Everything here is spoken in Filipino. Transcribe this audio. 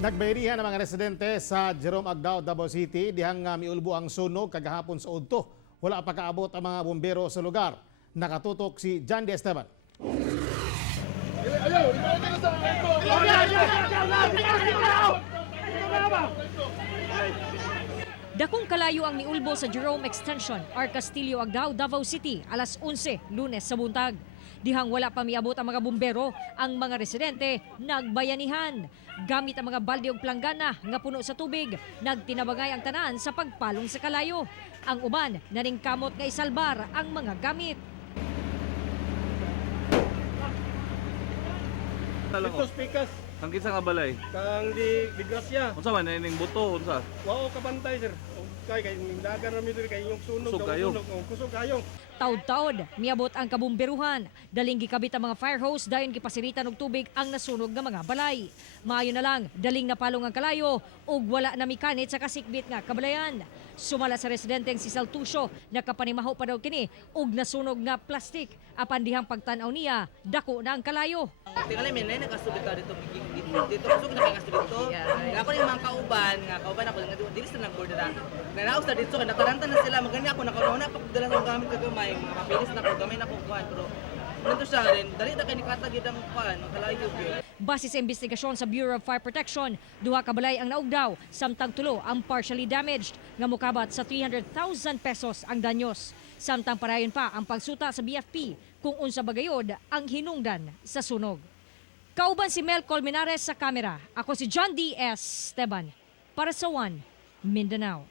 Nagbayrihan ang mga residente sa Jerome Agdao, Davao City dihang miulbo ang sunog kagahapon sa udto. Wala pa kaabot ang mga bumbero sa lugar. Nakatutok si John D. Esteban. Dakong kalayo ang niulbo sa Jerome Extension, R. Castillo, Agdao, Davao City, alas 11, Lunes sa buntag. Dihang wala pa miabot ang mga bumbero, ang mga residente nagbayanihan. Gamit ang mga balde ug planggana nga puno sa tubig, nagtinabangay ang tanan sa pagpalong sa kalayo. Ang uban naningkamot nga isalbar ang mga gamit. Dito speakers, Ang kinsa nga balay? kang di grasya. Unsa man ning buto unsa? Wow, kabantay sir. O, kay dagan rami diri kay yung sunog. Kusog daw kayo. sunog. O, kusog kayo. Taud-taud, miabot ang kabumberuhan. Daling gikabit ang mga fire hose dayon gipasiritan og tubig ang nasunog nga mga balay. Maayo na lang, daling napalong ang kalayo ug wala na mikanit sa kasikbit nga kabalayan. Sumala sa residenteng si Saltusyo, nakapanimaho pa daw kini ug nasunog nga plastik. Apan dihang pagtan-aw niya, dako na ang kalayo. Tingali min na nakasubit ta dito dito kusog na kay kasubit to. Nga ako yung mga kauban ako nga dili sa nagboard na. Nanaos ta dito nakaranta na sila magani ako nakauna pa dala ng gamit kagamay mga mapilis na ko gamay na ko kuan pero nito siya rin dali ta kay nikatagid ang kuan ang kalayo gyud. Base sa investigasyon sa Bureau of Fire Protection, duha ka balay ang naugdaw, samtang tulo ang partially damaged, nga mukabat sa 300,000 pesos ang danyos. Samtang parayon pa ang pagsuta sa BFP kung unsa bagayod ang hinungdan sa sunog. Kauban si Mel Colmenares sa kamera. Ako si John D. Esteban para sa One Mindanao.